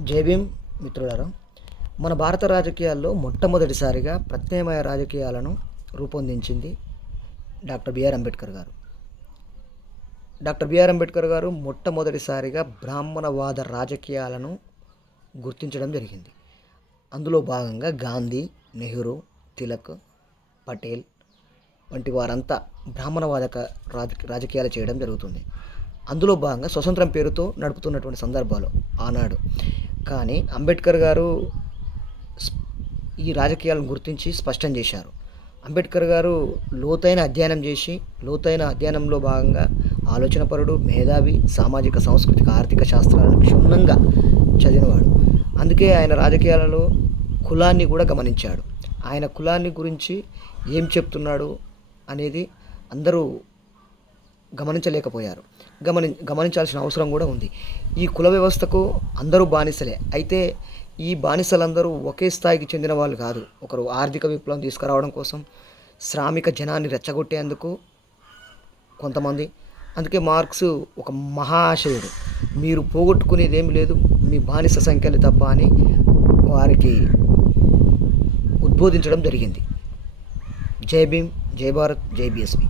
జై భీమ్ మిత్రులారా, మన భారత రాజకీయాల్లో మొట్టమొదటిసారిగా ప్రత్యామ్నాయ రాజకీయాలను రూపొందించింది డాక్టర్ బిఆర్ అంబేద్కర్ గారు. డాక్టర్ బిఆర్ అంబేద్కర్ గారు మొట్టమొదటిసారిగా బ్రాహ్మణవాద రాజకీయాలను గుర్తించడం జరిగింది. అందులో భాగంగా గాంధీ, నెహ్రూ, తిలక్, పటేల్ వంటి వారంతా బ్రాహ్మణవాద రాజకీయాలు చేయడం జరుగుతుంది. అందులో భాగంగా స్వతంత్రం పేరుతో నడుపుతున్నటువంటి సందర్భాలు ఆనాడు. కానీ అంబేద్కర్ గారు ఈ రాజకీయాలను గుర్తించి స్పష్టం చేశారు. అంబేద్కర్ గారు లోతైన అధ్యయనంలో భాగంగా ఆలోచనపరుడు, మేధావి, సామాజిక, సాంస్కృతిక, ఆర్థిక శాస్త్రాలను క్షుణ్ణంగా చదివినవాడు. అందుకే ఆయన రాజకీయాలలో కులాన్ని కూడా గమనించాడు. ఆయన కులాన్ని గురించి ఏం చెప్తున్నాడు అనేది అందరూ గమనించలేకపోయారు. గమనించాల్సిన అవసరం కూడా ఉంది. ఈ కుల వ్యవస్థకు అందరూ బానిసలే. అయితే ఈ బానిసలందరూ ఒకే స్థాయికి చెందిన వాళ్ళు కాదు. ఒకరు ఆర్థిక విప్లవం తీసుకురావడం కోసం, శ్రామిక జనాన్ని రెచ్చగొట్టేందుకు కొంతమంది. అందుకే మార్క్స్ ఒక మహాశయుడు. మీరు పోగొట్టుకునేది ఏమి లేదు, మీ బానిస సంఖ్యలు తప్ప అని వారికి ఉద్బోధించడం జరిగింది. జై భీమ్, జై భారత్, జై బీఎస్పీ.